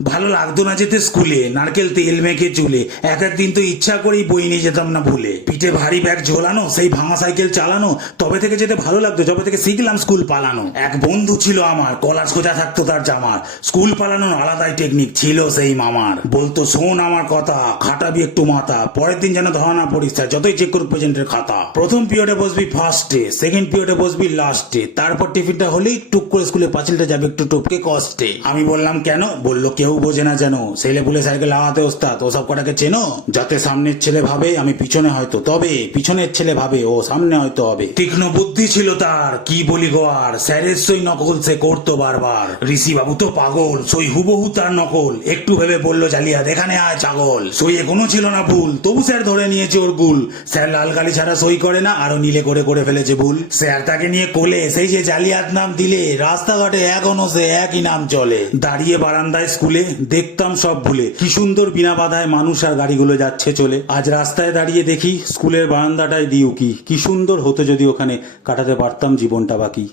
ভালো লাগতো না যেতে স্কুলে, নারকেল তেল মেখে চুলে। এক একদিন তো ইচ্ছা করেই বই নিয়ে যেতাম না ভুলে। পিঠে ভারী ব্যাগ ঝোলানো, সেই ভাঙা সাইকেল চালানো, তবে থেকে যেতে ভালো লাগতো যবে থেকে শিখলাম স্কুল পালানো। এক বন্ধু ছিল আমার, কলার সোজা থাকতো তার জামার। স্কুল পালানোর আলাদাই টেকনিক ছিল সেই মামার। বলতো শোন আমার কথা, খাটাবি একটু মাথা, পরের দিন যেন ধরা না পড়িস স্যার যতই চেক করুক প্রেজেন্টের খাতা। প্রথম পিরিয়ডে বসবি ফার্স্টে, সেকেন্ড পিরিয়ডে বসবি লাস্টে, তারপর টিফিনটা হলেই টুক করে স্কুলের পাঁচিলটা যাবে একটু টপকে কষ্টে। আমি বললাম কেন? বললো কেউ বোঝে না যেন, ছেলে পুলে সাইকেল লাগাতে ওস্তাদ, ও সব কটাকে চেনো? যাতে সামনের ছেলে ভাবে আমি পিছনে হয়তো, তবে পিছনের ছেলে ভাবে ও সামনে হয়তো হবে। তীক্ষ্ণ বুদ্ধি ছিল তার, কি বলি গো আর, স্যারের সই নকল সে করতো বারবার। ঋষি বাবু তো পাগল, সই হুবহু তার নকল, একটু ভেবে বললো জালিয়াত এখানে আয় ছাগল। সইয়ে কোনো ছিল না ভুল, তবু স্যার ধরে নিয়েছে ওর গুল। স্যার লাল কালি ছাড়া সই করে না, আরো নীলে করে ফেলেছে ভুল। স্যার তাকে নিয়ে কোলে, সেই যে জালিয়াত নাম দিলে, রাস্তাঘাটে এখনো সে একই নাম চলে। দাঁড়িয়ে বারান্দায় স্কুলে দেখতাম সব ভুলে, কি সুন্দর বিনা বাধায় মানুষ আর গাড়িগুলো যাচ্ছে চলে। আজ রাস্তায় দাঁড়িয়ে দেখি স্কুলের বারান্দাটায় দিও কি সুন্দর হতো যদি ওখানে কাটাতে পারতাম জীবনটা বাকি।